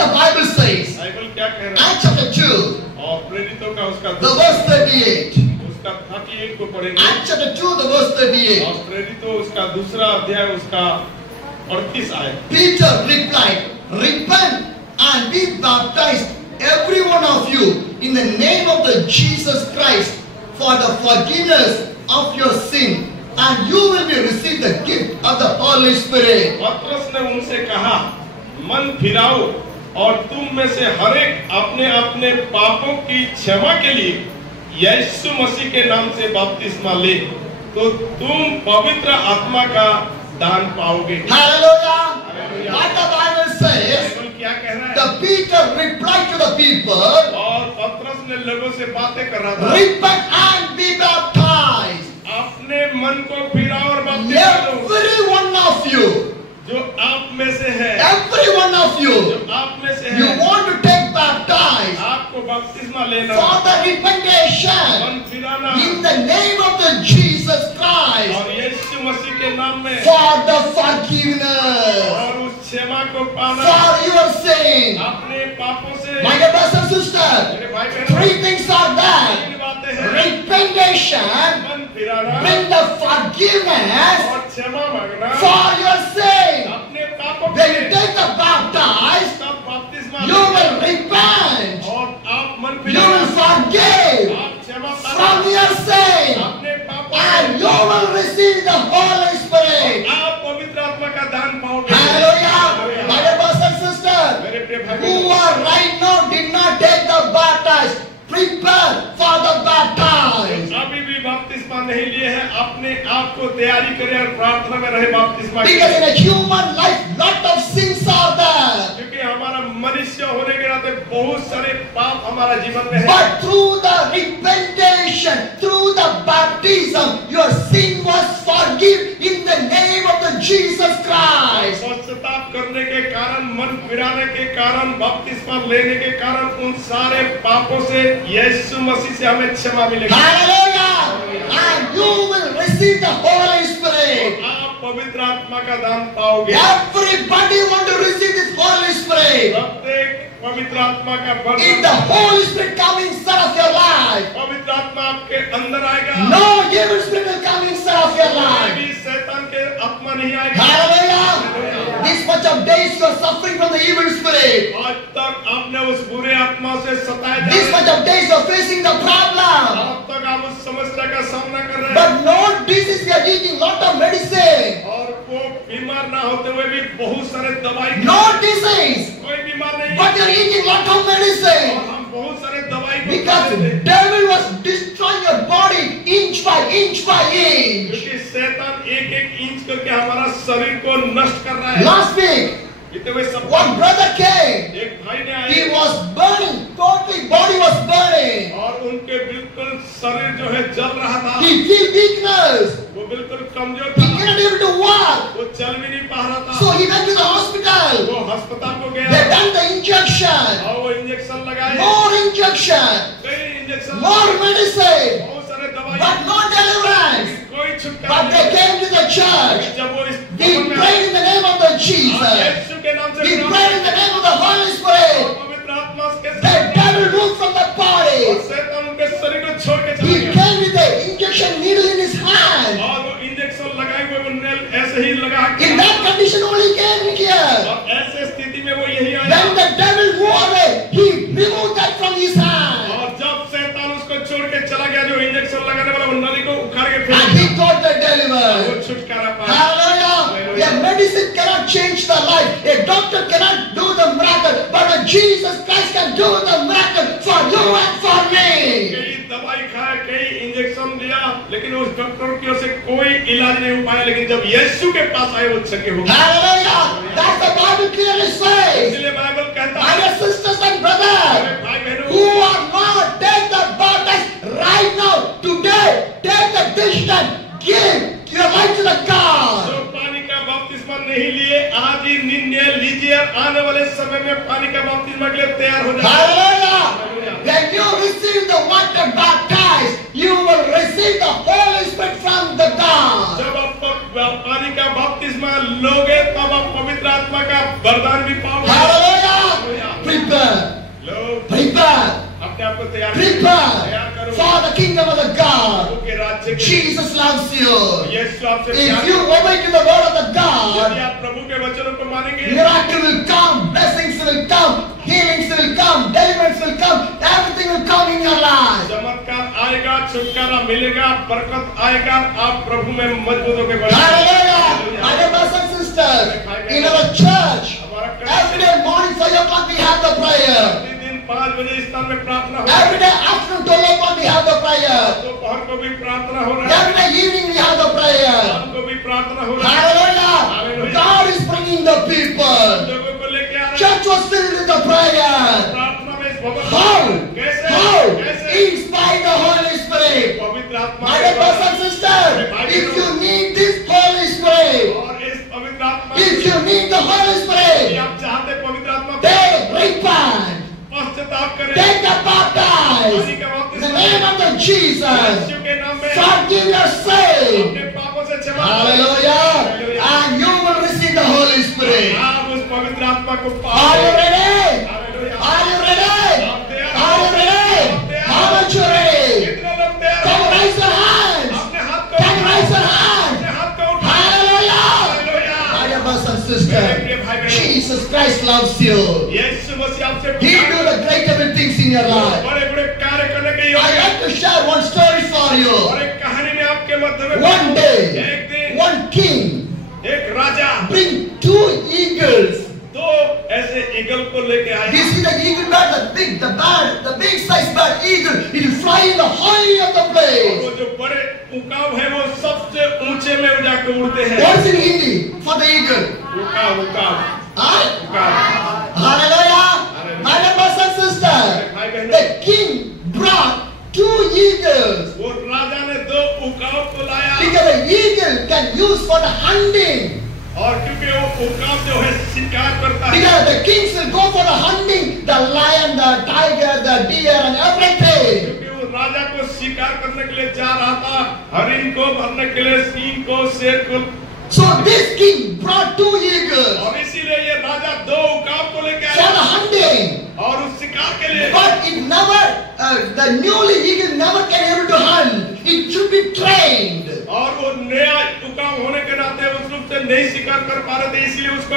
the Bible says, Bible क्या कह रहा Acts chapter 2, है? और प्रेरितों का उसका the verse 38. उसका 38 को पढ़ेंगे। Acts chapter 2, the verse 38. और प्रेरितों उसका दूसरा अध्याय उसका 38 आयत। Peter replied, repent and be baptized, every one of you, in the name of the Jesus Christ, for the forgiveness of your sin, and you will be receive the gift of the Holy Spirit. पतरस ने उनसे कहा, मन फिराओ और तुम में से हर एक अपने अपने पापों की क्षमा के लिए यीशु मसीह के नाम से बपतिस्मा ले, तो तुम पवित्र आत्मा का दान पाओगे। Hallelujah! Hallelujah. What the Bible says, Bible क्या कह रहा है? the Peter replied to the people, और पतरस ने लोगों से बातें कर रहा था, repent and be baptized. अपने मन को फिराओ और बपतिस्मा लो। Every one of you, जो आप में से है, every one of you, जो आप में से you है, want to take baptized आपको बपतिस्मा लेना, for the repentation मन फिराना in the name of the Jesus Christ, और यीशु मसीह के नाम में for the forgiveness, और उस क्षमा को पाना for your sin. अपने पापों से। My dear brothers and sisters, मेरे भाई बहनों, three things are there. तीन बातें हैं, Repentation, मन फिराना bring the forgiveness और क्षमा मांगना for your sin. अपने पापों के When you लिए। take the baptized, तब बपतिस्मा you लेना will repent. और आप मन You will फिराना, forgive आप क्षमा from पाना your sin, अपने पापों and से, you will receive the Holy Spirit. आप पवित्र आत्मा का दान पाओगे। Hallelujah! My dear brothers and sisters, मेरे प्रिय भाई who बहनों, are right now did not take the baptized, prepare for the baptized. अभी भी बपतिस्मा नहीं लिए हैं, अपने आप को तैयारी करें और प्रार्थना में रहे बपतिस्मा के Because in लिए। a human life, lot of sins are there. क्योंकि हमारा मनुष्य होने के नाते बहुत सारे पाप हमारा जीवन में है, But through the repentation, through the baptism, your sin was forgiven in the name of the Jesus Christ. पश्चाताप करने के कारण, मन फिराने के कारण, बपतिस्मा लेने के कारण उन सारे पापों से यीशु मसीह से हमें क्षमा मिलेगी। Hallelujah! And you will receive the Holy Spirit. आप पवित्र आत्मा का दान पाओगे। Everybody want to receive this Holy Spirit. प्रत्येक पवित्र आत्मा का If वरदान, the Holy Spirit come inside of your life, पवित्र आत्मा आपके अंदर आएगा, no evil spirit will come inside of your life. कभी शैतान के आत्मा नहीं आएगा। Hallelujah! This much of days you are suffering from the evil spirit. आज तक आपने उस बुरे आत्मा से सताए जा This रहे much हैं। of days you are facing the problem. अब तक आप उस समस्या का सामना कर रहे हैं। But no disease, we are eating lot of medicine. और वो बीमार ना होते हुए भी बहुत सारे दवाई खा No रहे हैं। disease, कोई बीमार नहीं, but you are eating lot of और medicine. हम बहुत सारे दवाई को खा Because रहे थे। devil was destroying your body inch by inch by inch. क्योंकि शैतान एक एक इंच करके हमारा शरीर को नष्ट कर रहा है। Last week, इतने हुए सब one brother came. एक भाई ने आए He was burning, totally body was burning. और उनके बिल्कुल शरीर जो है जल रहा था, He feel weakness. वो बिल्कुल कमजोर He था, cannot able to walk. वो चल भी नहीं पा रहा था। So he went to the hospital. वो अस्पताल को They गया done the injection. और वो इंजेक्शन लगाए, More injection. कई इंजेक्शन, More medicine. बहुत सारे दवाई, But no deliverance. कोई छुटकारा But they नहीं। came to the church. जब वो इस He भवन में prayed in the name of the आए, Jesus. यीशु के नाम से He प्रार्थना prayed in the name of the Holy Spirit. पवित्र आत्मा के The devil moved from the और body. शैतान उनके शरीर को छोड़ के चला He गया came with the injection needle in his hand. और वो इंजेक्शन लगाए हुए वो नेल ऐसे ही लगा के In that condition only came here. और ऐसे स्थिति में वो यही आया When the devil moved away, he removed that from his hand. और जब शैतान उसको छोड़ के चला गया, जो इंजेक्शन लगाने वाला वो नली को उखाड़ के And फेंक he दिया, got the वो deliverance. छुटकारा पाया। Hallelujah. A medicine cannot change the life. A doctor cannot do the miracle. But a Jesus Christ can do the miracle for you and for me. कई दवाई खाया, कई injection लिया, लेकिन उस डॉक्टर की ओर से कोई इलाज नहीं हो पाया। लेकिन जब यीशु के पास आए, वो चंगे हो गए। Hallelujah. That's the Bible clearly says. इसलिए बाइबल कहता My है, dear sisters and brothers, मेरे भाई बहनों, who are not, take the baptism right now, today, take the decision, give your life to the God. जो पानी का बपतिस्मा नहीं लिए, आज ही निर्णय लीजिए और आने वाले समय में पानी का बपतिस्मा के लिए तैयार हो जाइए। Hallelujah. When you receive the water baptized, you will receive the Holy Spirit from the God. जब आप पानी का बपतिस्मा लोगे, तब आप पवित्र आत्मा का वरदान भी पाओगे। Hallelujah. राज्य के लिए। Jesus loves you. यीशु आपसे If प्यार you करता है। obey to the word of the यदि God, आप प्रभु के वचनों को मानेंगे, miracle will come, blessings will come, healings will come, deliverance will come, everything will come in your life. चमत्कार आएगा, छुटकारा मिलेगा, बरकत आएगा, आप प्रभु में मजबूत होकर बढ़ेंगे। Hallelujah. My dear brothers and sisters, in our church, every day morning 5 o'clock we have the prayer. प्रतिदिन 5 बजे इस स्थान में प्रार्थना हो Every day afternoon 12 o'clock we have the prayer. दोपहर को भी प्रार्थना हो रहा है, Every day evening we have the prayer. शाम को भी प्रार्थना हो रहा है। Hallelujah. God is bringing the people. लोगों को लेके आ रहे हैं। Church was filled with the prayer. प्रार्थना में इस भवन में How? कैसे How? कैसे Inspired the Holy Spirit. पवित्र आत्मा My के dear brothers द्वारा and sisters, if you need this Holy Spirit, और इस पवित्र आत्मा if you need the Holy यदि Spirit, आप चाहते हैं पवित्र आत्मा then repent. पश्चाताप करें, Take the baptize in the name of the Jesus. यीशु के नाम में Forgive your sin. अपने पापों से क्षमा करें। Hallelujah. And you will receive the Holy Spirit. आप उस पवित्र आत्मा को Are you पाओगे। ready? Hallelujah. Are you ready? Are you ready? How much you ready? कितने लोग तैयार Can you हैं? raise your hands? अपने हाथ को Can you raise your hands? अपने हाथ को उठाओ। Hallelujah. Hallelujah. My dear brothers and sisters, Jesus Christ loves you. यीशु मसीह आपसे He प्यार do the great able things in your life. बड़े-बड़े कार्य करने के I योग्य है। like to share one story for you. और एक कहानी में आपके मध्य में One day, एक दिन one king एक राजा bring 2 eagles. दो ऐसे ईगल को लेके आया। You see the eagle bird, the big size bird, eagle. It will fly in the high of the और place. वो जो बड़े उकाब है वो सबसे ऊंचे में जाकर उड़ते हैं। What is in Hindi for the eagle? उकाब उकाब Huh? उकाब। Hallelujah. My dear brothers and sisters, the king brought 2 eagles. वो राजा ने 2 उकाब को लाया Because the eagle can use for the hunting. और क्योंकि वो उकाब जो है शिकार करता है, Because the kings will go for the hunting, the lion, the tiger, the deer and everything. क्योंकि वो राजा को शिकार करने के लिए जा रहा था, हरिण को भरने के लिए, सिंह को, शेर को। So this king brought 2 eagles और इसीलिए ये राजा 2 उकाब को लेके for the आया hunting. और उस शिकार के लिए। But it never, the newly eagle never can able to hunt. It should be trained. और वो नया उकाब होने के नाते उस रूप से नहीं शिकार कर पा रहे थे, इसलिए उसको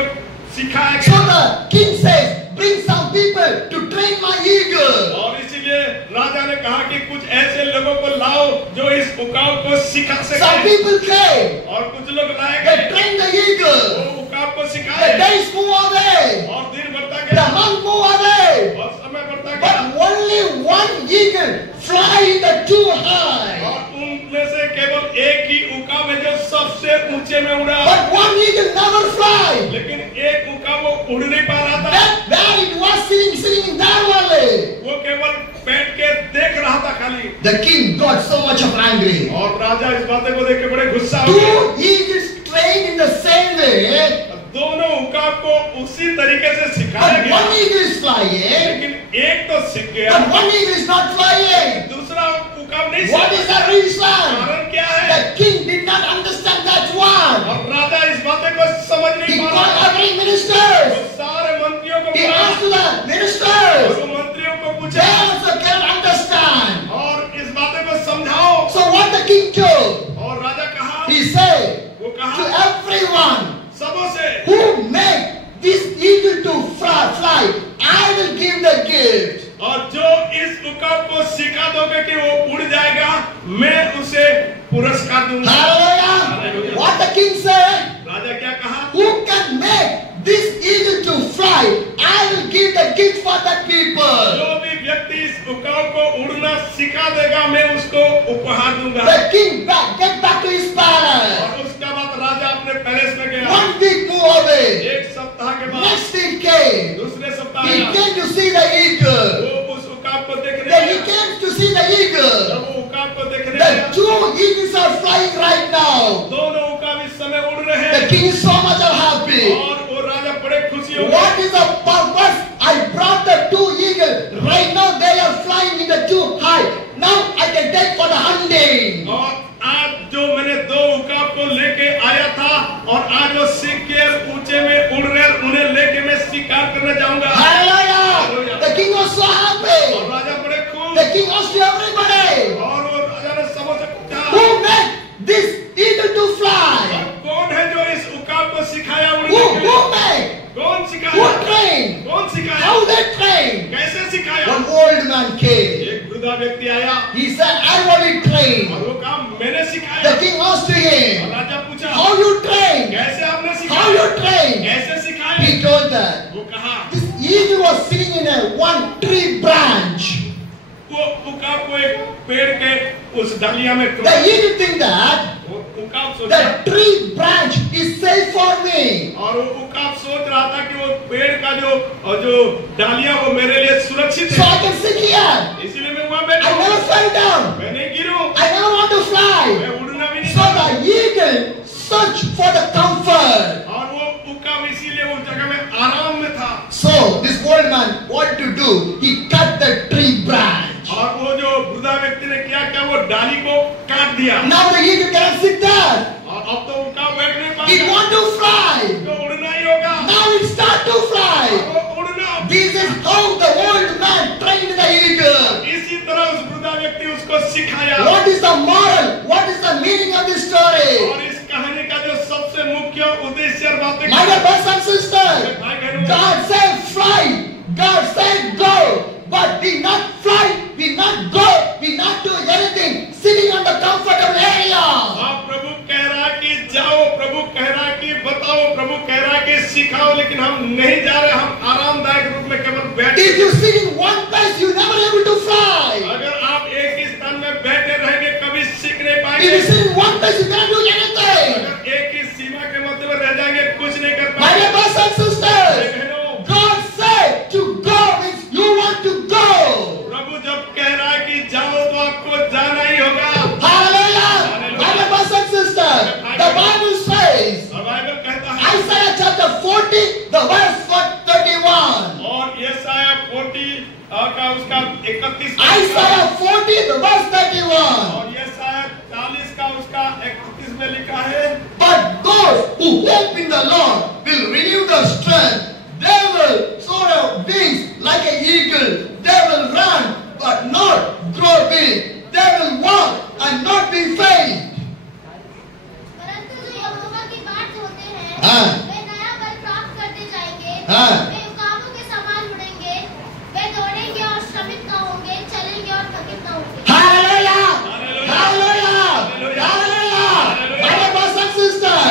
सिखाया So गया। the king says, bring some people to train my eagle. और इसीलिए राजा ने कहा कि कुछ ऐसे लोगों को लाओ जो इस उकाब को सिखा Some सके। people came. और कुछ लोग लाए They गए, trained the वो eagle. उकाब को The सिखाए days move away. और दिन बढ़ता The गया month move away. और समय बढ़ता गया But only one eagle fly the too high. और उनमें से केवल एक ही उकाब है जो सबसे ऊंचे में उड़ा। But one eagle never fly. लेकिन एक उकाब वो उड़ नहीं पा रहा था, That where it was sitting there only. वो केवल बैठ के देख रहा था खाली। The king got so much of angry. और राजा इस बातें को देख के बड़े गुस्सा हो गए। 2 eagles trained in the same way, दोनों उकाब को उसी तरीके से सिखाया but गया, one eagle is flying, लेकिन एक तो सीख गया, but one eagle is not flying. दूसरा उकाब नहीं What सीखा। is the reason? कारण क्या है? The king did not understand that one. और राजा इस बातें को समझ He नहीं पा called रहा। every वो minister. सारे मंत्रियों को He बुलाया asked to the और ministers. वो मंत्रियों को They पूछा also cannot understand. और इस बातें को समझाओ। So what the king told? और राजा कहा, He said वो to कहा everyone सबों से who make this eagle to fly, I will give the gift. और जो इस उकाब को सिखा दोगे कि वो उड़ जाएगा, मैं उसे पुरस्कार दूंगा। Hallelujah. What the king said? राजा क्या कहा? Who can make this eagle to fly? I will give the gift for that people. जो भी व्यक्ति इस उकाब को उड़ना सिखा देगा, मैं उसको उपहार दूंगा। The king get back to his palace. और उसके बाद राजा अपने पैलेस में गया। 1 week move away. एक सप्ताह के बाद Next week came. दूसरे सप्ताह He में came to see the eagle. वो उस उकाब को देखने Then he गया। came to see the eagle. जब वो उकाब को देखने The गया, 2 eagles are flying right now. दोनों उकाब इस समय उड़ रहे The हैं king is so much happy. और वो राजा बड़े खुशी हो What गए। is the purpose? I brought the 2 eagles. Right now they are flying in the too high. Now I can take for the hunting. और आज जो मैंने 2 उकाब को लेके आया था और आज वो सीख के ऊंचे में उड़ रहे, उन्हें लेके मैं शिकार करने जाऊंगा। Hallelujah! The king was so और happy. राजा बड़े खुश। The king asked everybody, और वो राजा ने सबों से पूछा, who दूसरा व्यक्ति आया He said, I already और trained. वो कहा मैंने सिखाया। The king asked to और him, राजा पूछा how you trained? कैसे आपने How सिखाया, you trained? कैसे सिखाया? He told that. वो कहा This eagle was sitting in a one tree branch. वो उकाब को एक पेड़ के उस डालिया में The eagle think that वो उकाब सोचा the tree branch is safe for me. और वो उकाब सोच रहा था कि वो पेड़ का जो डालिया वो मेरे लिए सुरक्षित So है, I can sit here. इसीलिए मैं वहां I बैठा never fell down. मैं नहीं गिरूं, I never want to fly. मैं उड़ना भी नहीं So चाहता। the eagle searched for the comfort. और वो उकाब इसीलिए उस जगह में आराम में था। So this old man, what to do? He cut the tree branch. और वो जो वृद्धा व्यक्ति ने क्या किया, वो डाली को काट दिया। Now the eagle cannot sit there. और अब तो उकाब बैठ नहीं It पाएगा, want to fly. तो उड़ना ही होगा। Now it start to fly. वो उड़ना, This is how the old man trained the eagle. इसी तरह उस वृद्धा व्यक्ति उसको सिखाया। What is the moral? What is the meaning of this story? और इस कहानी का जो सबसे मुख्य उद्देश्य और बातें My dear brothers and sisters, भाई बहनों, God said fly. God said go. But we not fly, we not go, we not do anything, sitting on the comfortable area. आप प्रभु कह रहा है कि जाओ, प्रभु कह रहा है कि बताओ, प्रभु कह रहा है कि सिखाओ, लेकिन हम नहीं जा रहे, हम आरामदायक रूप में केवल बैठे। If you sit in one place, you never able to fly. अगर आप एक ही स्थान में बैठे रहेंगे, कभी सीख नहीं If पाएंगे। you sit in one place, you cannot do anything. अगर एक ही सीमा के मध्य में रह जाएंगे, कुछ नहीं कर My dear पाएंगे। brothers and भाई sisters, बहनों, God said to go means you want to go. प्रभु जब कह रहा है कि जाओ तो आपको जाना ही होगा। Hallelujah. My dear brothers and sisters, the Bible says, और बाइबल कहता है, Isaiah chapter 40, the verse 31. और यशायाह 40 का उसका 31 Isaiah 40, the verse 31. और यशायाह 40 का उसका 31 में लिखा है, But those who hope in the Lord will renew their strength. They will soar on wings like an eagle. They will run but not grow weary. They will walk and not be faint. परंतु जो यहोवा की बाट होते हैं, हाँ। वे नया बल प्राप्त करते जाएंगे। हाँ। वे उकाबों के समान उड़ेंगे, वे दौड़ेंगे और श्रमित न होंगे, चलेंगे और थकित न होंगे। Hallelujah! Hallelujah! Hallelujah! Hallelujah! Hallelujah! My dear brothers and sisters,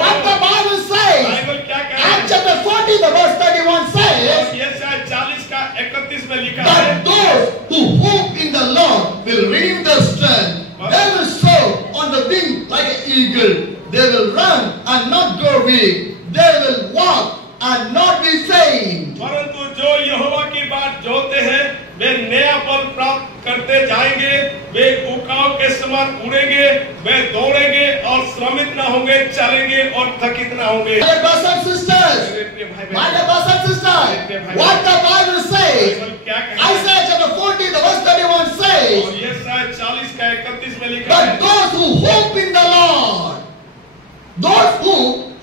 what the Bible says, Bible क्या कह रहा Acts है? chapter 40, the verse 31 says, यशायाह 40 का 31 में लिखा है, But those who hope in the Lord will renew their strength. They will soar on the wing like an eagle. They will run and not grow weak. They will walk and not be faint. परंतु जो यहोवा की बात जोते हैं, वे नया बल प्राप्त करते जाएंगे, वे उकाव के समान उड़ेंगे, वे दौड़ेंगे और श्रमित न होंगे, चलेंगे और थकित न होंगे। My dear brothers and sisters, मेरे प्रिय भाई my बहन, dear brothers and sisters, what the Bible says, Bible क्या कहता है? Isaiah chapter 40, the verse 31 और says, यशायाह 40 का 31 में लिखा But है, those who hope in the Lord, those who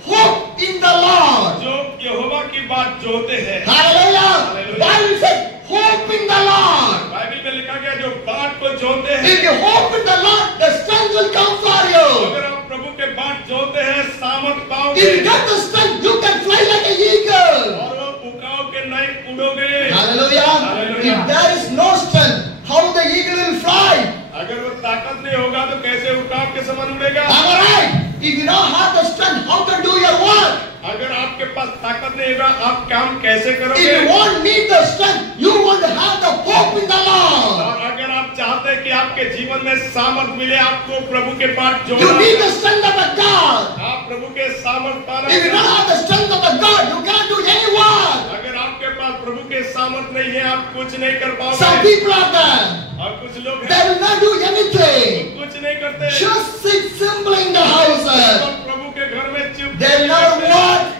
hope in the Lord, जो यहोवा की बात जोते हैं, hallelujah, Hallelujah. Bible says, hope in the Lord. Bible में लिखा गया जो बात को जोते हैं, If you hope in the Lord, the strength will come for you. अगर आप प्रभु के बात जोते हैं, सामर्थ If पाओगे you get the strength, you can fly like an eagle. और वो उकाव के नहीं उड़ोगे। Hallelujah. Hallelujah. If there is no strength, how the eagle will fly? अगर वो ताकत नहीं होगा तो कैसे उकाव के समान उड़ेगा? Am I right? If you don't have the strength, how can do your work? अगर आपके पास ताकत नहीं होगा, आप काम कैसे If करोगे? you won't need the strength, you won't have the hope in the Lord. और अगर आप चाहते हैं कि आपके जीवन में सामर्थ मिले, आपको प्रभु के पास You जोड़ना, need the strength of the God. आप प्रभु के सामर्थ पाना। If you don't have the strength of the God, you can't do any work. अगर आपके पास प्रभु के सामर्थ नहीं है, आप कुछ नहीं कर Some पाओगे। people are there. और कुछ लोग They हैं, will not do anything. कुछ नहीं करते, Just sit simply in the house. और प्रभु के घर में चुप। They will not walk.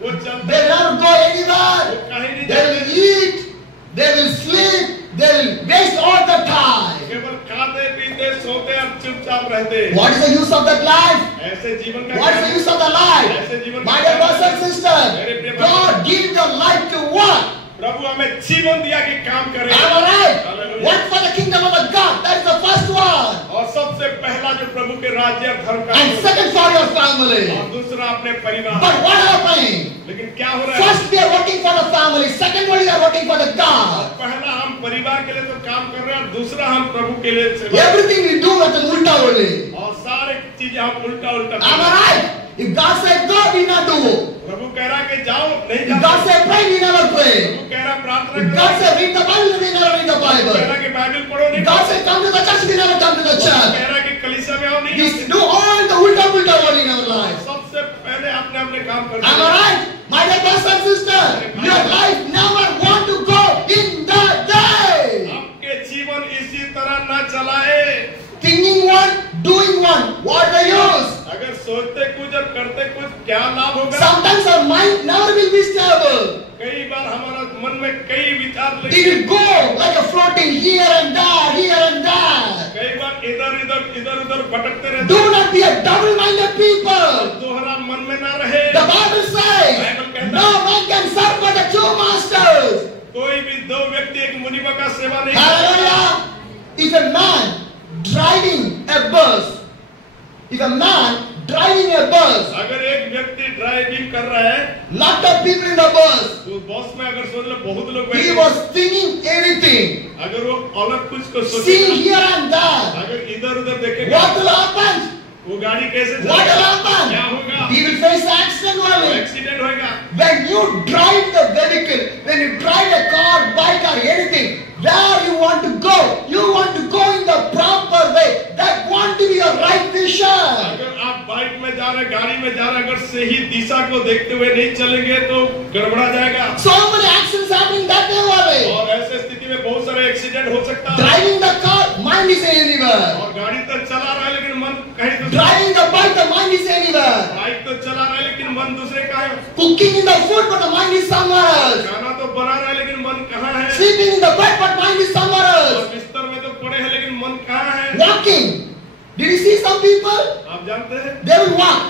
वो चलते, They will not go वो anywhere. कहीं नहीं They जाते, will eat. They will sleep. They will waste all the time. केवल खाते पीते सोते और चुपचाप रहते। What is the use of that life? ऐसे जीवन का What is the use of the life? My dear brothers and sisters, God gives the life to work. प्रभु हमें जीवन दिया कि काम करें। Am I right? Hallelujah. Work for the kingdom of the God. That is the first one. और सबसे पहला जो प्रभु के राज्य और धर्म का, And second for your family. और दूसरा अपने परिवार। But what happening? लेकिन क्या हो रहा है? First we are working for the family. Second one we are working for the God. पहला हम परिवार के लिए तो काम कर रहे हैं और दूसरा हम प्रभु के लिए सेवा Everything we do at the ulta only. और सारे चीजें हम उल्टा उल्टा Am I right? If God said go, we not do. प्रभु कह रहा है कि जाओ नहीं If जाओ God said pray, we never pray. प्रभु कह रहा है प्रार्थना If करो God said read the Bible, we never read the कह रहा Bible. है कि बाइबल पढ़ो नहीं If God said come to the church, we never come to the church. कह रहा है कि कलीसिया में आओ नहीं We do all the ulta only in our lives. सबसे पहले आपने अपने काम कर Am I right? My dear brothers and sisters, your life never want to go in the day. आपके जीवन इसी तरह न चलाए Thinking one, doing one. What the use? अगर सोचते कुछ और करते कुछ क्या लाभ होगा Sometimes our mind never will be stable. कई बार हमारा मन में कई विचार It लेके will go like a floating here and there, here and there. कई बार इधर उधर भटकते रहते Do not be a double-minded people. दोहरा मन में ना रहे The Bible says, no man can serve but the two masters. कोई भी दो व्यक्ति एक मुनीबा का सेवा नहीं Hallelujah. If a man driving a bus, अगर एक व्यक्ति ड्राइविंग कर रहा है lot of people in the bus, तो बस में अगर सोच लो बहुत लोग he बैठे was thinking anything, अगर वो अलग कुछ को seeing सोचेगा here and there. अगर इधर उधर देखेगा What will happen? वो गाड़ी कैसे What will चलेगा happen? क्या होगा He will face accident only. Accident होगा When you drive the vehicle, when you drive a car, bike or anything, where you want to go in the proper way. That want to be your right vision. अगर आप bike में जा रहे गाड़ी में जा रहे अगर सही दिशा को देखते हुए नहीं चलेंगे तो गड़बड़ा जाएगा So many accidents happening that way only. और ऐसे स्थिति में बहुत सारे एक्सीडेंट हो सकता है Driving the car, mind is anywhere. और गाड़ी तो चला रहा है लेकिन मन कहीं दूसरे Driving the bike, the mind is anywhere. Bike तो चला रहा है लेकिन मन दूसरे का है Cooking in the food, but the mind is somewhere else. खाना तो बना रहा है लेकिन मन कहाँ है Sleeping in the bed, but mind is somewhere और else. बिस्तर में तो पड़े हैं लेकिन मन कहाँ है Walking. Did you see some people? आप जानते हैं They will walk,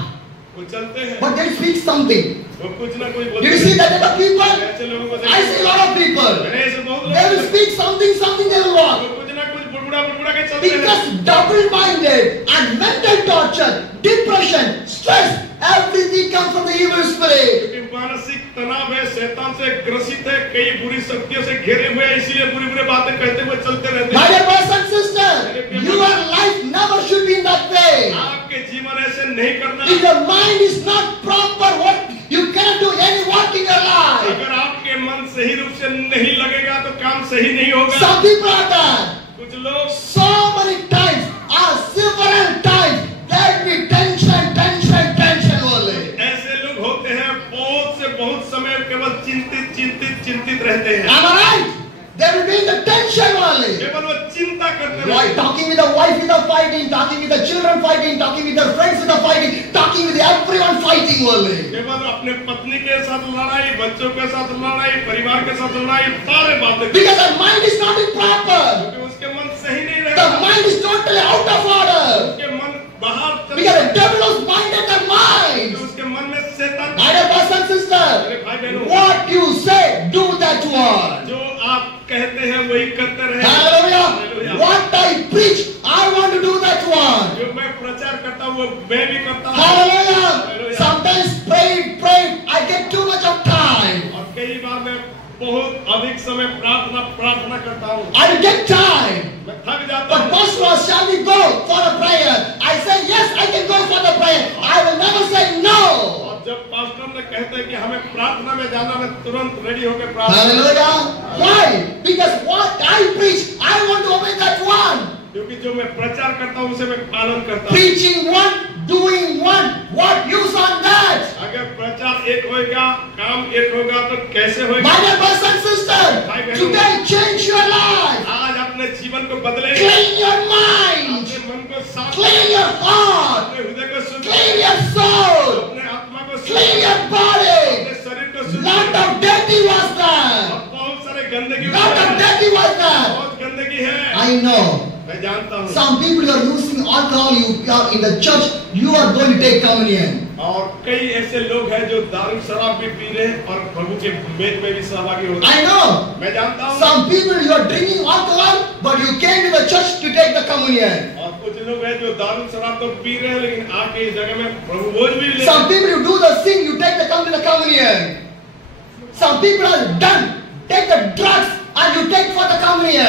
वो चलते हैं but they speak something. वो कुछ ना कुछ Did बोलते you see that type of people? ऐसे लोगों को I see a lot of people. मैंने ऐसे बहुत They will लोग speak something they will walk. वो कुछ ना कुछ बुड़बुड़ा के चलते हैं Because double-minded and mental torture, depression, stress, everything comes from the evil spirit. क्योंकि मानसिक तनाव है शैतान से ग्रसित है कई बुरी शक्तियों से घिरे हुए हैं इसीलिए बुरी बातें कहते हुए चलते रहते My हैं dear brothers and sisters, your life never should be in that way. आपके जीवन ऐसे नहीं करना If your mind is not proper, what you cannot do any work in your life. अगर आपके मन सही रूप से नहीं लगेगा तो काम सही नहीं होगा Some people are there. कुछ लोग So many times, several times, there will be tension only. ऐसे लोग होते हैं बहुत से बहुत समय केवल चिंतित रहते हैं Am I right? They will be in the tension only. केवल वो चिंता करते Like रहते हैं talking with the wife with the fighting, talking with the children fighting, talking with their friends with the fighting, talking with everyone fighting only. केवल अपने पत्नी के साथ लड़ाई बच्चों के साथ लड़ाई परिवार के साथ लड़ाई सारे बातें Because their mind is not in proper. क्योंकि उसके मन सही नहीं The रहता mind is totally out of order. उसके मन बाहर चल Because the devil has minded their mind. उसके मन में शैतान My dear brothers and sisters, मेरे भाई बहनों what you say, do that one. जो आप कहते हैं वही करते रहे Hallelujah. What I preach, I want to do that one. जो मैं प्रचार करता हूँ वो मैं भी करता हूँ Hallelujah. Sometimes pray, I get too much of time. और कई बार मैं बहुत अधिक समय प्रार्थना करता हूँ I will get time. मैं थक जाता But हूँ Pastor, shall we go for a prayer? I say yes, I can go for the prayer. I will never say no. और जब पास्टर ने कहते हैं कि हमें प्रार्थना में जाना मैं तुरंत रेडी होकर प्रार्थना Hallelujah. Why? Because what I preach, I want to obey that one. क्योंकि जो मैं प्रचार करता हूँ उसे मैं पालन करता हूँ Preaching one, doing one. What use on that? अगर प्रचार एक होगा काम एक होगा तो कैसे होगा My dear brothers and sisters, today change your life. आज अपने जीवन को बदले Clean your mind. अपने मन को साफ Clean your heart. अपने हृदय को शुद्ध Clean your soul. अपने आत्मा को शुद्ध Clean your body. अपने शरीर को शुद्ध Lot of dirty was there. और बहुत सारे गंदगी Lot of dirty was there. बहुत गंदगी है I know. मैं जानता हूँ Some people are using alcohol. You are in the church. You are going to take communion. और कई ऐसे लोग हैं जो दारू शराब भी पी रहे हैं और प्रभु के मेज में भी सहभागी होते हैं I know. मैं जानता हूँ Some people you are drinking alcohol, but you came to the church to take the communion. और कुछ लोग हैं जो दारू शराब तो पी रहे हैं लेकिन आके इस जगह में प्रभु भोज भी ले Some people you do the sin, you take the communion. Some people are done, take the drugs and you take for the communion.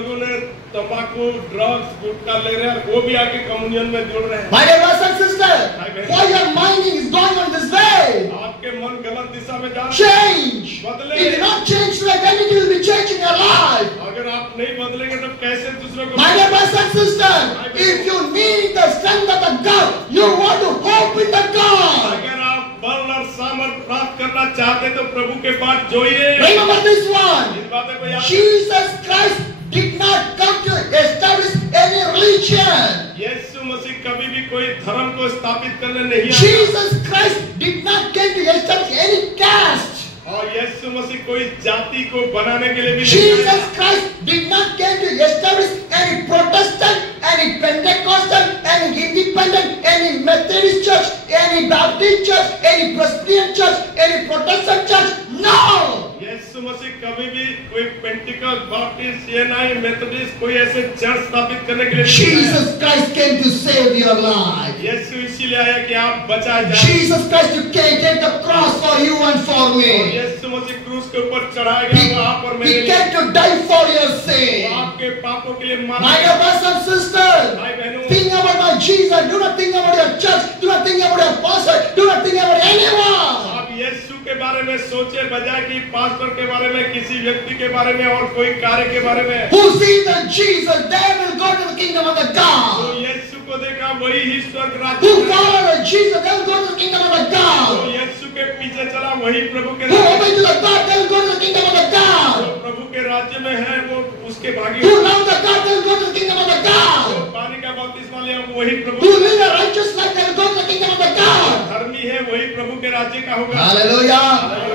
लोगों ने तंबाकू, ड्रग्स, गुटखा ले रहे हैं, वो भी आके कम्युनियन में जुड़ रहे हैं। My dear brothers and sisters, why your minding is going on this way? आपके मन गलत दिशा में जा रहे हैं। Change. बदले। If you not change today, when it will be changing your life? अगर आप नहीं बदलेंगे तो कैसे दूसरों को? My dear brothers and sisters, if you need the strength of the God, you want to hope in the God. अगर आप बल और सामर्थ प्राप्त करना चाहते हैं तो प्रभु के पास जोइए। Remember this one. इस बात को याद। Jesus Christ did not come to establish any religion. यीशु मसीह कभी भी कोई धर्म को स्थापित करने नहीं आया। Jesus Christ did not come to establish any caste. और यीशु मसीह कोई जाति को बनाने के लिए भी नहीं आया। Jesus Christ did not come to establish any Protestant, any Pentecostal, any Independent, any Methodist church, any Baptist church, any Presbyterian church, any Protestant church. No! यीशु मसीह कभी भी कोई पेंटिकॉस्ट, बाप्टिस्ट, सीएनआई, मेथोडिस्ट कोई ऐसे चर्च स्थापित करने के लिए नहीं आया। Jesus Christ came to save your life. यीशु इसीलिए आया कि आप बचाए जाएं। Jesus Christ came to take the cross for you and for और me. यीशु मसीह क्रूस के ऊपर चढ़ाया गया वो आप और मेरे He लिए। came to die for your वो sin. आपके पापों के लिए मारा My dear brothers and sisters, भाई बहनों, think about my Jesus. Do not think about your church. Do not think about your pastor. Do not think about anyone. आप यीशु के बारे में सोचे बजाय कि पास्टर के बारे में, किसी व्यक्ति के बारे में और कोई कार्य के बारे में। Who sees the Jesus, they will go to the kingdom of the तो God. यीशु को देखा वही ही स्वर्ग राज्य Who में। follow the Jesus, they will go to the kingdom of the तो God. यीशु के पीछे चला वही प्रभु के Who राज्य obey to the God, they will go to the kingdom of the जो God. प्रभु के राज्य में है वो उसके भागी। Who love the God, they will go to the kingdom of the जो God. पानी का बपतिस्मा लिया वही प्रभु। Who live a righteous life, they will go to the kingdom of the God. धर्मी है वही प्रभु के राज्य का होगा। Hallelujah.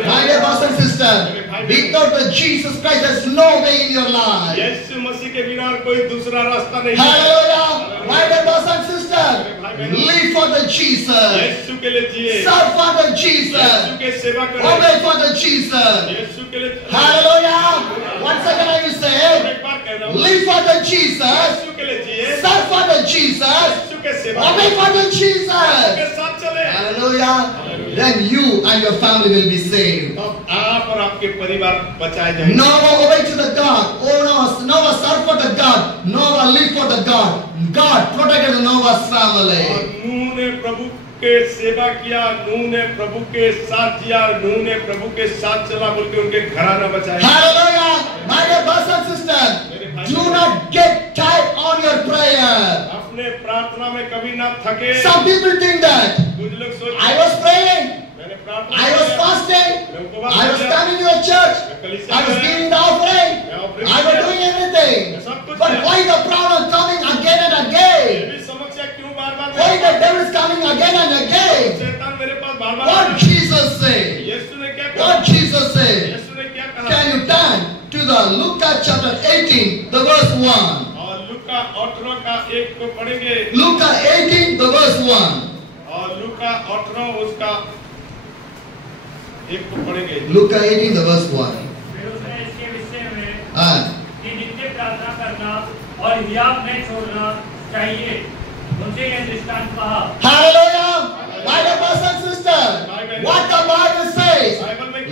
My dear brothers and sisters, without the Jesus Christ, there's no way in your life. यीशु मसीह के बिना कोई दूसरा रास्ता नहीं है। Hallelujah. My dear brothers and sisters, live for the Jesus. यीशु के लिए जिए। Serve for the Yeshu Jesus. के सेवा करें। Obey for the Jesus. यीशु के लिए। Hallelujah. Once again I will और say, एक बार कह रहा हूँ। live for the Jesus. यीशु के लिए जिए। Serve for the Jesus. यीशु के सेवा Obey for the के Jesus. साथ चले। Hallelujah. Then you and your family will be saved. अब आप और आपके परिवार बचाए जाएंगे। Noah obeyed to the God. Oh Noah served for the God. Noah lived for the God. God protected Noah's और family. नूह ने प्रभु के सेवा किया, नूह ने प्रभु के साथ जिया, नूह ने प्रभु के साथ चला बोल के उनके घराना बचाए। Hallelujah. My dear brothers and sisters, do not get tired on your prayer. अपने प्रार्थना में कभी ना थके। Some people think that कुछ लोग सोचते I was praying, मैंने प्रार्थना I was किया, fasting, मैं उपवास I was किया, coming to the church, I was giving the offering, I was doing everything. But why the problem coming again and ये again? भी समस्या क्यों बार-बार Why the devil is coming again and again? शैतान मेरे पास बार-बार What Jesus said? यीशु ने क्या कहा? What Jesus said? यीशु ने क्या कहा? Can you turn to the Luke chapter 18, the verse 1? और लूका 18 का 1 को पढ़ेंगे Luke 18, the verse 1. और लूका 18 उसका 1 को पढ़ेंगे। Luke 18, the verse 1. फिर उसने इसके विषय में Ah. कि नित्य प्रार्थना करना और हियाव नहीं छोड़ना चाहिए, उनसे यह दृष्टांत कहा। Hallelujah! My dear brothers and sisters, what the Bible says,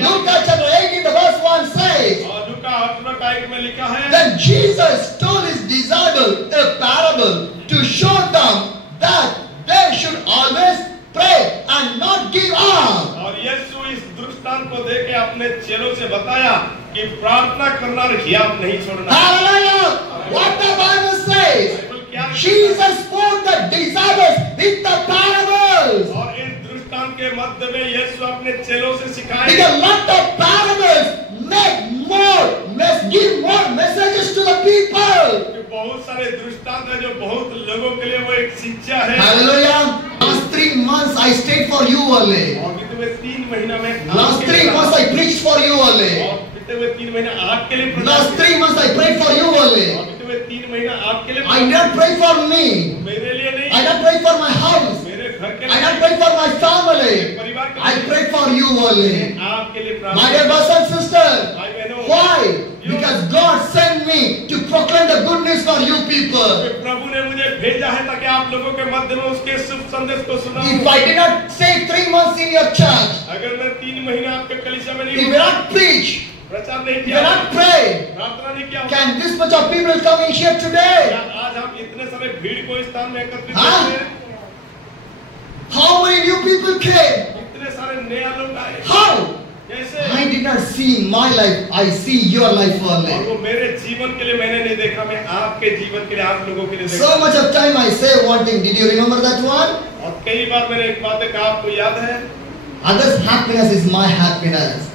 Luke chapter 18, the verse 1 says, और लूका 18 का 1 में लिखा है then Jesus told his disciples a parable to show them that they should always pray and not give up. और यीशु इस दृष्टांत को देके अपने चेलों से बताया कि प्रार्थना करना और हियाव नहीं छोड़ना। Hallelujah! What the Bible says, Jesus spoke the disciples with the parables. और इस दृष्टांत के मध्य में यीशु अपने चेलों से सिखाए Because let the parables give more messages to the people. कि बहुत सारे दृष्टांत है जो बहुत लोगों के लिए वो एक शिक्षा है। Hallelujah! Last 3 months I stayed for you only. और बीते हुए 3 महीना में Last 3 months I preached for you only. और बीते हुए 3 महीना आपके लिए प्रचार Last किया। 3 months I prayed for you only. और बीते हुए 3 महीना आपके लिए I didn't pray for me. मेरे लिए नहीं, I didn't pray for my house. मेरे घर के I didn't लिए, pray for my family. परिवार के I लिए, prayed for you only. आपके लिए My dear brothers and sisters, भाई बहनों, why? Because God sent me to proclaim the good news for you people. प्रभु ने मुझे भेजा है ताकि आप लोगों के मध्य में उसके शुभ संदेश को सुनाऊं। If I did not stay 3 months in your church, अगर मैं 3 महीना आपके कलीसिया में if नहीं I did not preach, प्रचार नहीं You किया, cannot pray. प्रार्थना नहीं किया, Can this much of people come in here today? क्या आज हम इतने सारे भीड़ को इस स्थान में एकत्रित हाँ? करते हैं? How many new people came? इतने सारे नया लोग आए, How? कैसे? I did not see my life. I see your life और only. वो मेरे जीवन के लिए मैंने नहीं देखा, मैं आपके जीवन के लिए, आप लोगों के लिए So देखा। much of time I say one thing. Did you remember that one? और कई बार मैंने एक बात कहा, आपको याद है? Others' happiness is my happiness.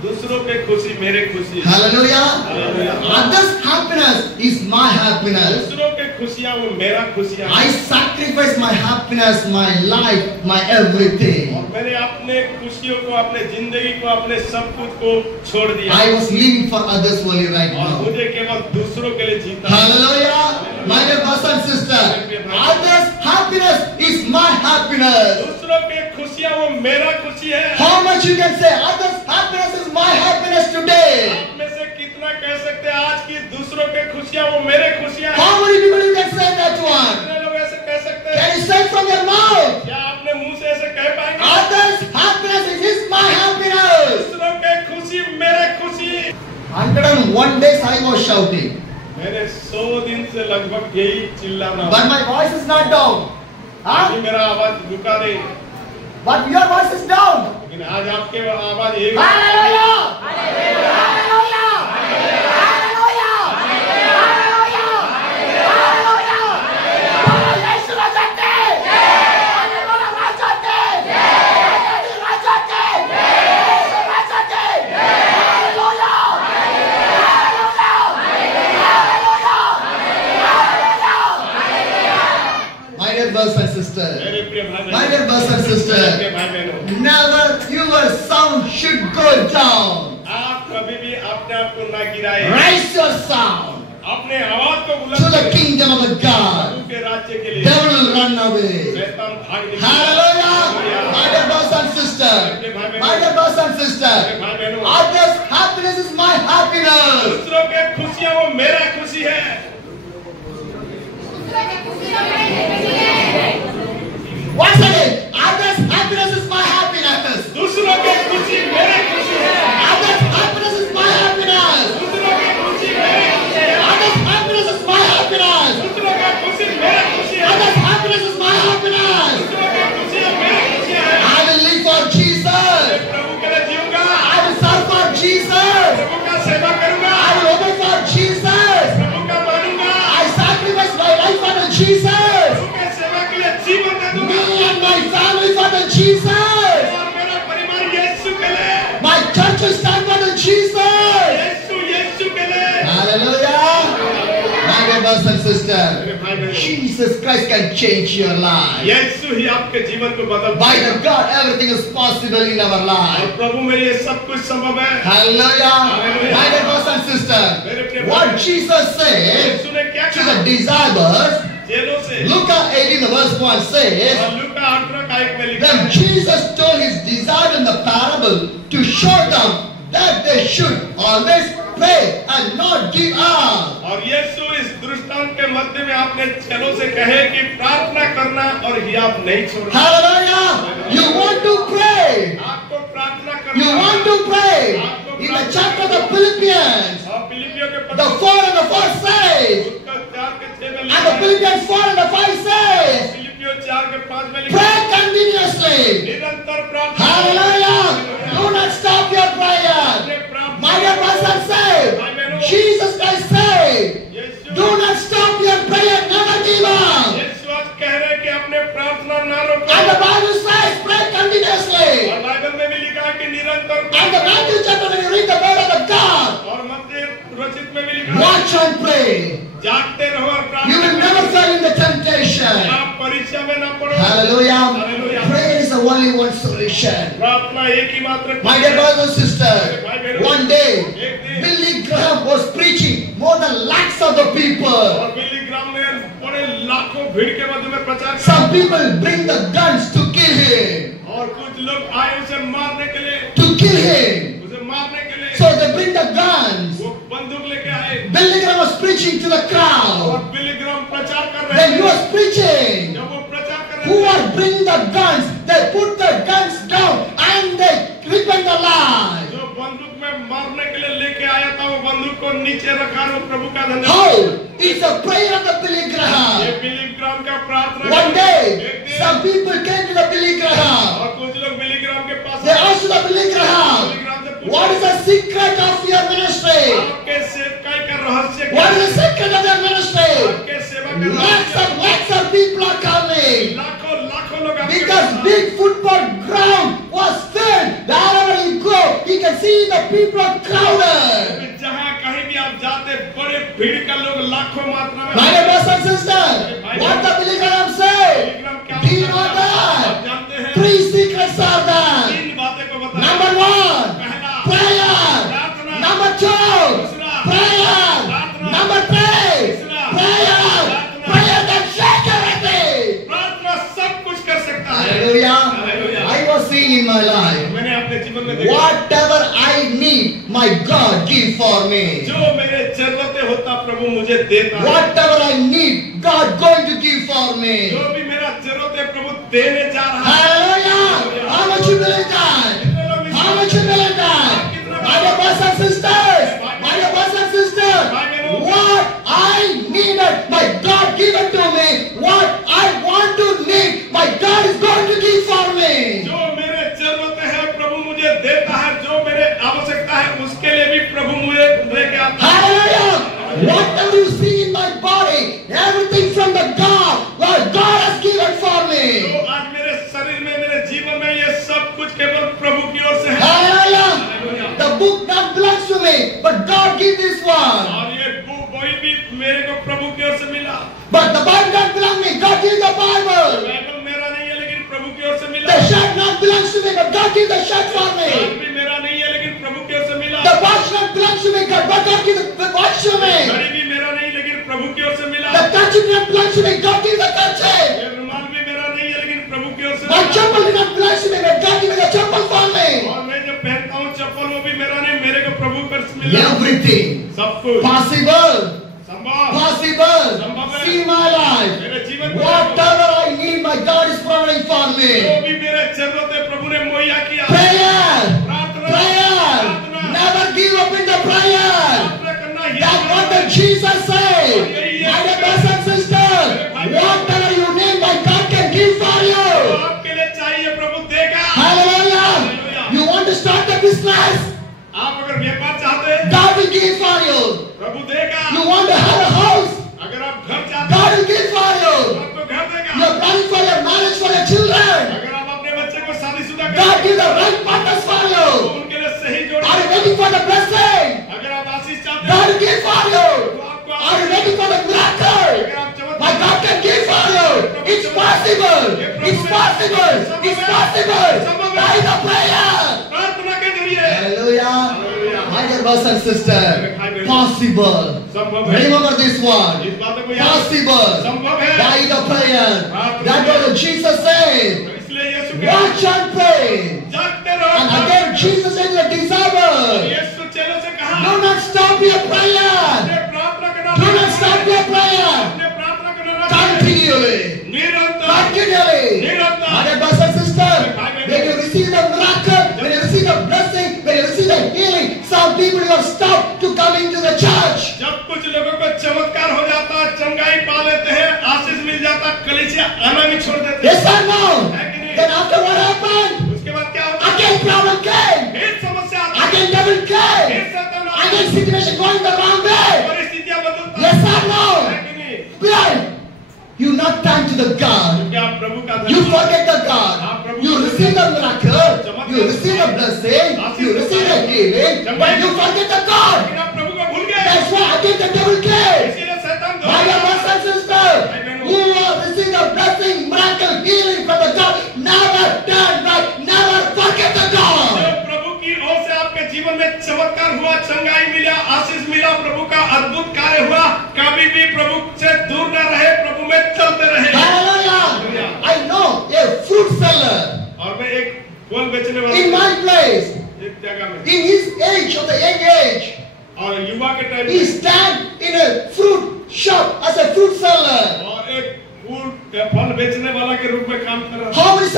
दूसरों के खुशी मेरे खुशी, Hallelujah. Hallelujah. Others' happiness is my happiness. दूसरों के खुशियाँ वो मेरा खुशियाँ, I sacrifice my happiness, my life, my everything. और मैंने अपने खुशियों को, अपने जिंदगी को, अपने सब कुछ को छोड़ दिया, I was living for others only right और now. मुझे केवल दूसरों के लिए जीता। Hallelujah. My dear brothers and sisters, others' happiness is my happiness. दूसरों के खुशियाँ वो मेरा खुशी है। How much you can say others' happiness is my happiness today? आप में से कितना कह सकते हैं आज की दूसरों के खुशियाँ वो मेरे खुशियाँ हैं? How many people you can say that one? कितने लोग ऐसे कह सकते हैं? Can you say it from your mouth? क्या अपने मुंह से ऐसे कह पाएंगे? Others' happiness is my happiness. दूसरों के खुशी मेरे खुशी। 101 days I was shouting, मैंने 100 दिन से लगभग यही चिल्लाना, but my voice is not down. अभी Huh? मेरा आवाज रुका नहीं, But your voice is down. लेकिन आज आपके आवाज एक Hallelujah! Hallelujah! Hallelujah! Hallelujah! Hallelujah! Yeshu राजाते! Yeshu राजाते! Yeshu राजाते! Yeshu राजाते! Hallelujah! Hallelujah! My dear brothers and sisters, मेरे प्रिय भाई my dear brothers and sisters, प्रिय भाई बहनों, never your sound should go down. आप कभी भी अपने आप को ना गिराए, Raise your sound अपने आवाज को to बुलंद the करें, kingdom of the God. प्रभु के राज्य के लिए। Devil will run away. शैतान भाग निकलेगा। Hallelujah! My dear brothers and sisters, my dear brothers and sisters, भाई बहनों, others' happiness is my happiness. दूसरों के खुशियाँ वो मेरा खुशी है। Once again, others' happiness is my happiness. दूसरों के खुशी मेरे खुशी है। Others' happiness is my happiness. दूसरों के खुशी मेरे खुशी है। Others' happiness is my happiness. दूसरों के खुशी मेरे खुशी है। Others' happiness is my happiness. दूसरों के खुशी मेरे खुशी है। I will live for Jesus. प्रभु के लिए जीऊंगा, I will serve for Jesus. प्रभु का सेवा करूंगा, I will obey for Jesus. प्रभु का मानूंगा, I sacrifice my life for the Jesus. प्रभु के सेवा के लिए जीवन दे दूंगा। Me and my family for the Jesus. और मेरा परिवार यीशु के लिए, My church will stand for the Jesus. यीशु के लिए। Hallelujah. My dear brothers and sisters, मेरे भाई बहनों, Jesus Christ can change your life. यीशु ही आपके जीवन को बदल By देगा। the God, everything is possible in our और life. प्रभु में ये सब कुछ संभव है। Hallelujah. My dear brothers and sisters, what Jesus said यीशु ने क्या to कहा? the disciples, जेलों से, Luke 18 verse 1 says, और लूका 18 का 1 में लिखा then है, Jesus told his disciples in the parable to show them that they should always pray and not give up. और यीशु इस दृष्टांत के मध्य में आपने चेलों से कहे कि प्रार्थना करना और हियाव नहीं छोड़ना। Hallelujah. You want to pray. आपको प्रार्थना करना, You want to pray. In the chapter of the Philippians, और फिलिपियों के the 4 and the 5 says, उसका 4 के 6 में and लिखा the है, Philippians 4 and the 5 says, फिलिपियों 4 के 5 में लिखा pray है, continuously. निरंतर प्रार्थना। Hallelujah. Do not stop your prayer. अपने प्रार्थना- My dear brothers and sisters, Jesus Christ said, Yeshu- do not stop your prayer, never give up. यीशु आज कह रहे हैं कि अपने प्रार्थना ना रोको। And the Bible says, pray continuously. और बाइबल में भी लिखा है कि निरंतर And the Matthew chapter, when you read the word of the God, और मध्य रचित में भी लिखा है, watch and pray. जागते रहो और You will प्रार्थना never fail in the temptation. आप परीक्षा में ना पड़ो। Hallelujah. Hallelujah. Prayer is the only one solution. प्रार्थना एक ही मात्र। My dear brothers and sisters, one day, Billy Graham was preaching more than lakhs of the people. और बिली ग्राम ने बड़े लाखों भीड़ के मध्य में प्रचार किया। Some people bring the guns to kill him. और कुछ लोग आए उसे मारने के लिए, To kill him. उसे मारने के लिए। So they bring the guns. वो बंदूक लेके आए Billy Graham was preaching to the और crowd. बिली ग्राम प्रचार कर रहे When he थे। was preaching, जब वो प्रचार कर who रहे थे, are bringing the guns? They put the guns down and they repent the lie. जो बंदूक पे मारने के लिए लेके आया था, वो बंदूक को नीचे रखा, वो प्रभु का धन्यवाद। How? It's a prayer of the Billy ये Graham. बिली ग्राम का प्रार्थना। One एक day, दिन some people came to the Billy Graham. और कुछ लोग बिली ग्राम के पास They आए। asked the Billy Billy Graham, ग्राम से पूछा, what is the secret of your ministry? आपके सेवकाई का रहस्य क्या What is है? the secret of your ministry? आपके सेवा का Lots of people are coming. लाखों लाखों लोग आपके Because पास आए। big football ground was filled. Wherever you go, you can see the people are crowded. जहाँ कहीं भी आप जाते, बड़े भीड़ का लोग लाखों मात्रा में। My brothers and sisters, what the Billy Graham say? बिली ग्राम क्या Do you know बोलता है? that? आप जानते हैं? 3 secrets are there. तीन बातें को बताया। Number 1, पहला, prayer. प्रार्थना। Number 2, दूसरा, prayer. प्रार्थना। Number 3, तीसरा, prayer. प्रार्थना। Prayer can shake everything. प्रार्थना सब कुछ कर सकता है। Hallelujah. Hallelujah. I was seeing in my life, मैंने अपने जीवन में देखा, whatever I need, my God give for me. जो मेरे जरूरतें होता प्रभु मुझे देता है। Whatever I need, God going to give for me. जो भी मेरा जरूरत है प्रभु देने जा रहा है। Hallelujah. How much you believe that? How much you believe that? My dear brothers and sisters, my dear brothers and sisters, what I needed, my God give it to me. What I want to need, my God is going to give for me. जो मेरे जरूरत है प्रभु मुझे देता है, जो मेरे आवश्यकता है उसके लिए भी प्रभु मुझे लेके आता है। Hallelujah. Whatever you see in my body, everything from the God, what God has given for तो me. आज मेरे शरीर में, मेरे जीवन में ये सब कुछ केवल प्रभु की ओर से है। Hallelujah. The book not belongs to me, but God give this one. और ये बुक वही भी मेरे को प्रभु की ओर से मिला। But the Bible not belong to me, God give the Bible. Bible मेरा नहीं है लेकिन प्रभु की ओर से मिला। The shirt not belongs to me, but God give the shirt for आज me. भी मेरा नहीं है लेकिन प्रभु की ओर से मिला। The watch not belongs to me, but God give the watch to me. घड़ी भी मेरा नहीं लेकिन प्रभु की ओर से मिला। The kerchief not belongs to me, God give the kerchief. ये रुमाल भी मेरा नहीं है लेकिन प्रभु की ओर से My मिला। chapel not belongs to me, but God give the chapel for me. और मैं जब पहनता हूँ चप्पल वो भी मेरा नहीं, मेरे को प्रभु की ओर से मिला। Everything सब कुछ possible, संभव, possible. संभव है। See my life. मेरे जीवन में Whatever I need, my God is providing for जो me. भी मेरे जरूरत है प्रभु ने मुहैया किया। Prayer, प्रार्थना, prayer. प्रार्थना, Never give up in the prayer. प्रार्थना करना ही That's what the Jesus said. My dear brothers and sisters, whatever you need, my God can give for जो you. आपके लिए चाहिए प्रभु देगा। Hallelujah. You want to start a business? आप अगर व्यापार चाहते हैं God will give for you. प्रभु देगा। You want to have a house? अगर आप घर चाहते हैं God will give for तो you. आपको घर देगा। You're planning for your marriage for your children. अगर आप अपने बच्चे को शादीशुदा God करेंगे give the right partners for तो you. उनके लिए सही जोड़ी। Are you waiting for the blessing? अगर आप आशीष चाहते God हैं will give for you. तो आपको Are you waiting for the miracle? अगर आप My God can give for you. It's possible. It's possible. It's possible. By the prayer. प्रार्थना के जरिए Hallelujah. My dear brothers and sisters, possible. संभव है। Remember this one. इस बातों को याद Possible. संभव है। By the prayer. That's what Jesus said. इसलिए यीशु के Watch and pray. जागते रहो। And again, Jesus said to the disciples, यीशु चेलों से कहा do not stop your prayer. अपने प्रार्थना करना Do not stop your prayer. अपने प्रार्थना करना Continually. निरंतर Continually. निरंतर My dear brothers and sisters, when you receive the miracle, when you receive the blessing, when you receive the healing, some people have stopped to come into the church. जब कुछ लोगों को चमत्कार हो जाता, चंगाई पा लेते हैं, आशीष मिल जाता, कलीसिया आना भी छोड़ देते हैं। Yes or no? है कि नहीं? Then after what happened? उसके बाद क्या होता है? Again problem came. फिर समस्या आती है, Again devil came. फिर शैतान आता है, Again situation going the wrong way. परिस्थितियां बदलता Yes or no? है कि नहीं? Then you not thank to the God. क्योंकि आप प्रभु का You धन्यवाद forget the God. You receive the miracle. You receive the blessing. You receive the healing. But you forget the God. लेकिन आप प्रभु को भूल गए। That's why again the devil came. इसीलिए शैतान My dear brothers and sisters, who have received the blessing, miracle, healing from the God, never turn back, never forget the God. जो प्रभु की ओर से आपके जीवन में चमत्कार हुआ, चंगाई मिला, आशीष मिला, प्रभु का अद्भुत कार्य हुआ, कभी भी प्रभु से दूर न रहे, प्रभु में चलते रहे। Hallelujah. I know a fruit seller और मैं एक फल बेचने वाला in my place, एक जगह में in his age, of the young age, और युवा के टाइम he में stand in a fruit shop as a fruit seller. और एक फल बेचने वाला के रूप में काम कर रहा था। How much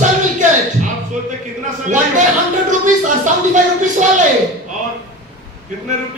salary will get? आप सोचते कितना One समय day 100 rupees or 75 rupees wale.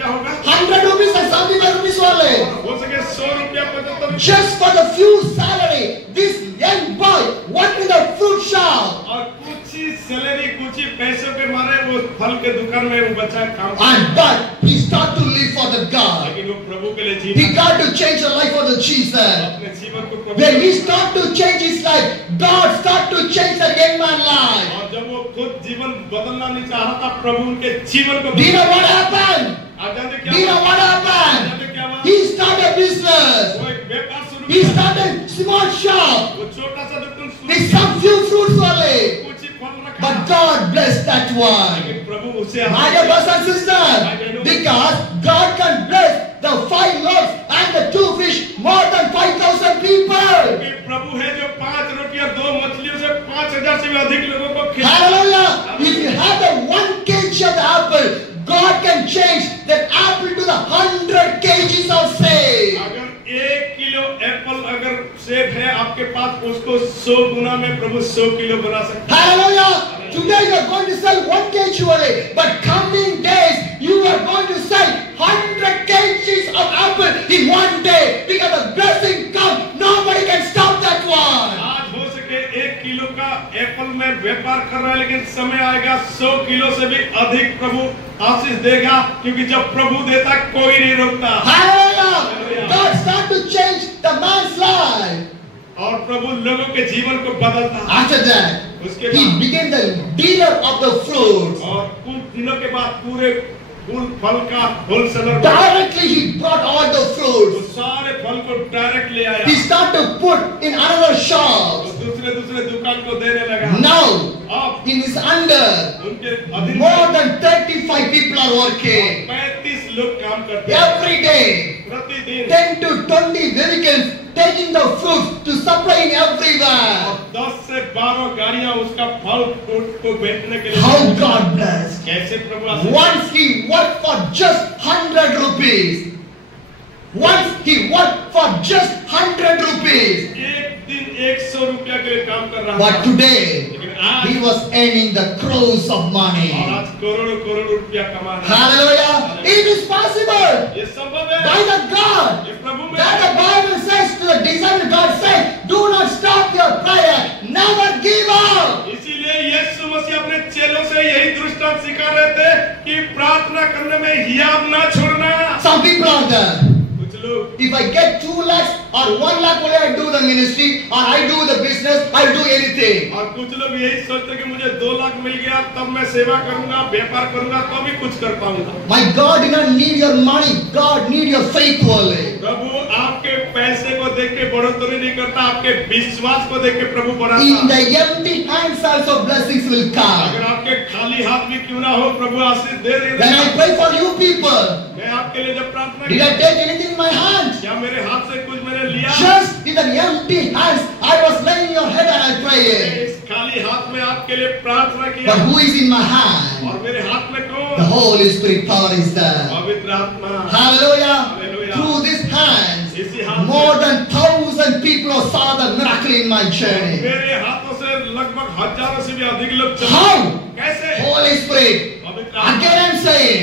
रुपया होगा, 100 rupees and 75 rupees वाले. हो सके 100 रुपया 75 Just for the few salary, this young boy went to the fruit shop. और कुछ ही सैलरी, कुछ ही पैसों के मारे वो फल के दुकान में वो बच्चा काम करता है। And but he started to live for the God. लेकिन वो प्रभु के लिए He Jeena, got to change the life of the Jesus. अपने जीवन को प्रभु When he started to change his life, God started to change the young man's life. और जब वो खुद जीवन बदलना नहीं चाह रहा था, प्रभु उनके जीवन को Do you know what happened? आप जानते Do you क्या know हुआ? what happened? जानते क्या हुआ? He started a business. वो एक व्यापार शुरू He किया, started small shop वो छोटा सा दुकान शुरू with किया, some few fruits only. कुछ ही फल रखा, But God blessed that one. लेकिन प्रभु उसे My dear brothers and sisters, because God can bless the 5 loaves and the 2 fish more than 5,000 people. कि प्रभु है जो 5 रोटी और 2 मछलियों से 5,000 से भी अधिक लोगों को खिलाता। Hallelujah! If you have the 1 kg of the apple, God can change that apple to the 100 kgs of seed. अगर 1 किलो एप्पल अगर सेब है आपके पास, उसको 100 गुना में प्रभु 100 किलो बना सकता है। Hallelujah! Today you are going to sell 1 kg only, but coming days you are going to sell 100 kgs of apple in one day, because the blessing comes. Nobody can stop that one. आज हो सके 1 kilo का Apple में व्यापार कर रहा है, लेकिन समय आएगा 100 किलो से भी अधिक प्रभु आशीष देगा, क्योंकि जब प्रभु देता कोई नहीं रोकता। Hallelujah! God start to change the man's life. और प्रभु लोगों के जीवन को बदलता। After that, उसके he बाद became the dealer of the fruits. और कुछ दिनों के बाद पूरे फूल फल का wholesaler Directly he brought all the fruits. सारे फल को डायरेक्ट ले आया, He started to put in another shop. दूसरे दुकान को देने लगा। Now, अब in his under, उनके अधीन more than 35 people are working. 35 लोग काम करते हैं Every day, प्रतिदिन। 10 to 20 vehicles taking the fruits to supply in everywhere. 10 से 12 गाड़ियां उसका फल फ्रूट को बेचने के लिए। How God blessed. कैसे प्रभु आशीष। Once he worked for just 100 rupees. Once he worked for just 100 rupees. एक दिन 100 रुपया के लिए काम कर रहा But था, today, लेकिन आज he was earning the crores of और money. आज करोड़ों रुपया कमा रहा है। Hallelujah. It is possible ये संभव है by the God. ये प्रभु में That the Bible says to the disciples, God said, do not stop your prayer. Never give up. इसीलिए यीशु मसीह अपने चेलों से यही दृष्टांत सिखा रहे थे कि प्रार्थना करने में हियाव ना छोड़ना। Some people are there. कुछ लोग If I get 2 lakhs or 1 lakh only, I do the ministry or I do the business, I'll do anything. और कुछ लोग यही सोचते कि मुझे 2 लाख मिल गया तब मैं सेवा करूंगा, व्यापार करूंगा, तो भी कुछ कर पाऊंगा। My God did not need your money. God need your faith only. प्रभु आपके पैसे को देख के बढ़ोतरी नहीं करता, आपके विश्वास को देख के प्रभु In बढ़ाता। the empty hands also blessings will come. अगर आपके खाली हाथ भी क्यों ना हो, प्रभु आशीष दे When देगा। I pray for you people, मैं आपके लिए जब प्रार्थना did की, I take anything in my hand? क्या मेरे हाथ से कुछ मैंने लिया? Just in the empty hands, I was laying your head and I prayed. इस खाली हाथ में आपके लिए प्रार्थना किया। But who is in my hand? और मेरे हाथ में The कौन? Holy Spirit power is there. पवित्र आत्मा। Hallelujah. Hallelujah. Through these hands, इसी हाथ more से than 1,000 people saw the miracle in my journey. मेरे हाथों से लगभग हजारों से भी अधिक लोग चले। How? कैसे? Holy Spirit. पवित्र आत्मा। Again I'm saying,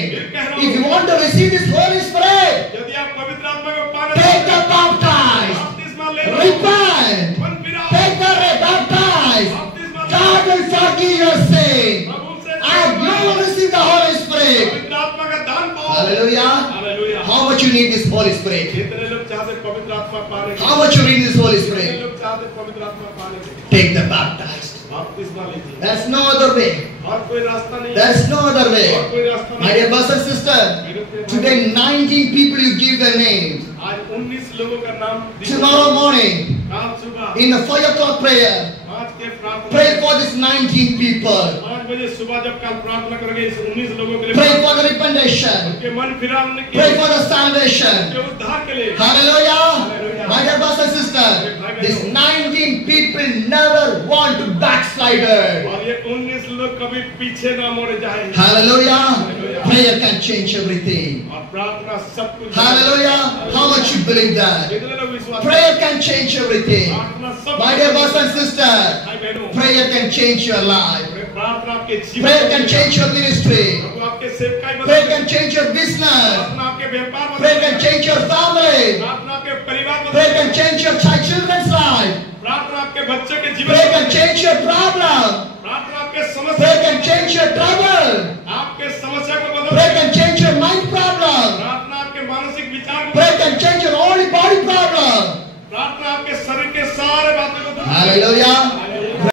if you want to receive this Holy Spirit, यदि आप पवित्र आत्मा को पाना take चाहते the हैं, baptize, बपतिस्मा ले लो। repent, मन फिराओ। take the baptize. बपतिस्मा ले लो। God will forgive your sin. प्रभु से And you will receive the Holy Spirit. पवित्र आत्मा का दान पाओ। Hallelujah. Hallelujah. How much you need this Holy Spirit? कितने लोग चाहते हैं पवित्र आत्मा पाने के लिए? How much you need this Holy कितने Spirit? लोग चाहते हैं पवित्र आत्मा पाने के लिए? Take the baptized. बपतिस्मा लीजिए। There's no other way. और कोई रास्ता नहीं है। There's no other और way. कोई रास्ता My नहीं dear है। brothers and sisters, today 19 people you give their names. आज 19 लोगों का नाम दिया। Tomorrow morning, कल सुबह in the 5 o'clock prayer, 5 के प्रार्थना। pray for these 19 people. 5 बजे सुबह जब कल प्रार्थना करेंगे इस 19 लोगों के लिए। Pray for the repentation. उनके मन फिराने के Pray लिए, for the salvation. उनके उद्धार के लिए। Hallelujah. My dear brothers and sisters, these 19 people never want to backslider. और ये 19 लोग कभी पीछे ना मुड़ जाए। Hallelujah. Prayer can change everything. और प्रार्थना सब कुछ Hallelujah. How much you believe that? कितने लोग विश्वास Prayer can change everything. प्रार्थना सब My dear brothers and sisters, भाई बहनों prayer can change your life. प्रार्थना आपके जीवन Prayer can change your ministry. प्रभु आपके सेवकाई Prayer बदल can change your business. प्रार्थना आपके व्यापार बदल Prayer can change your family. प्रार्थना आपके परिवार बदल Prayer can change your children's life. प्रार्थना आपके बच्चे के जीवन Prayer can change your problem. प्रार्थना आपके समस्या Prayer can change your trouble. आपके समस्या को बदल Prayer can change your mind problem. प्रार्थना आपके मानसिक विचार को Prayer can change your whole body problem. प्रार्थना आपके शरीर के सारे बातें को दूर Hallelujah.